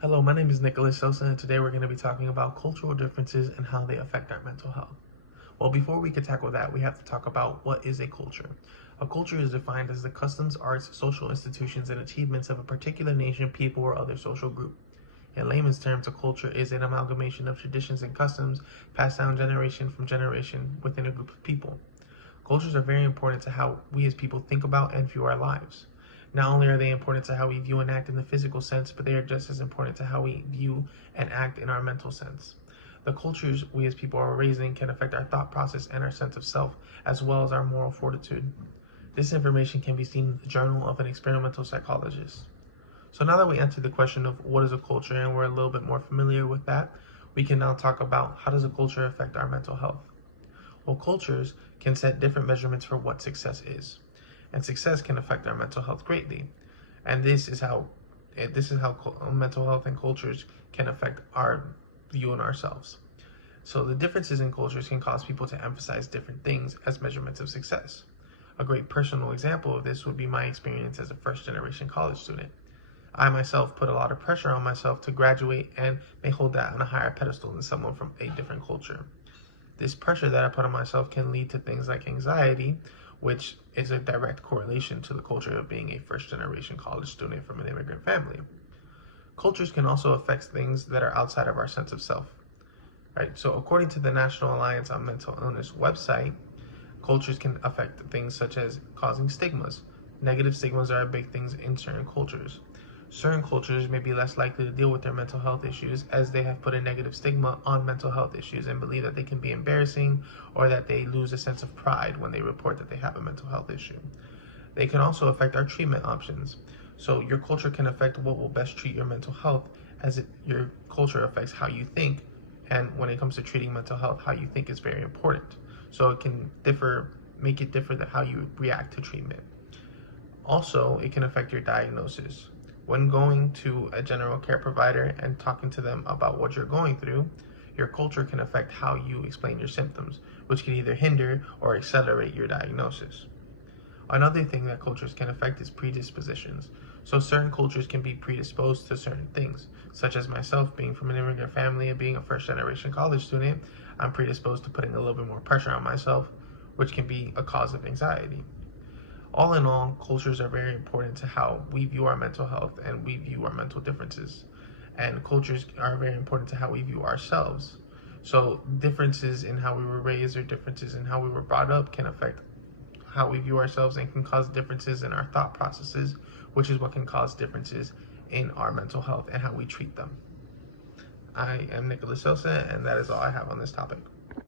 Hello, my name is Nicolas Sosa, and today we're going to be talking about cultural differences and how they affect our mental health. Well, before we can tackle that, we have to talk about what is a culture. A culture is defined as the customs, arts, social institutions, and achievements of a particular nation, people, or other social group. In layman's terms, a culture is an amalgamation of traditions and customs passed down generation from generation within a group of people. Cultures are very important to how we as people think about and view our lives. Not only are they important to how we view and act in the physical sense, but they are just as important to how we view and act in our mental sense. The cultures we as people are raised in can affect our thought process and our sense of self, as well as our moral fortitude. This information can be seen in the journal of an experimental psychologist. So now that we answered the question of what is a culture and we're a little bit more familiar with that, we can now talk about how does a culture affect our mental health. Well, cultures can set different measurements for what success is, and success can affect our mental health greatly. And this is how mental health and cultures can affect our view on ourselves. So the differences in cultures can cause people to emphasize different things as measurements of success. A great personal example of this would be my experience as a first-generation college student. I myself put a lot of pressure on myself to graduate and may hold that on a higher pedestal than someone from a different culture. This pressure that I put on myself can lead to things like anxiety, which is a direct correlation to the culture of being a first generation college student from an immigrant family. Cultures can also affect things that are outside of our sense of self. Right? So according to the National Alliance on Mental Illness website, cultures can affect things such as causing stigmas. Negative stigmas are big things in certain cultures. Certain cultures may be less likely to deal with their mental health issues as they have put a negative stigma on mental health issues and believe that they can be embarrassing or that they lose a sense of pride when they report that they have a mental health issue. They can also affect our treatment options. So your culture can affect what will best treat your mental health your culture affects how you think, and when it comes to treating mental health, how you think is very important. So it can make it differ that how you react to treatment. Also, it can affect your diagnosis. When going to a general care provider and talking to them about what you're going through, your culture can affect how you explain your symptoms, which can either hinder or accelerate your diagnosis. Another thing that cultures can affect is predispositions. So certain cultures can be predisposed to certain things, such as myself being from an immigrant family and being a first generation college student, I'm predisposed to putting a little bit more pressure on myself, which can be a cause of anxiety. All in all, cultures are very important to how we view our mental health and we view our mental differences. And cultures are very important to how we view ourselves. So differences in how we were raised or differences in how we were brought up can affect how we view ourselves and can cause differences in our thought processes, which is what can cause differences in our mental health and how we treat them. I am Nicolas Sosa, and that is all I have on this topic.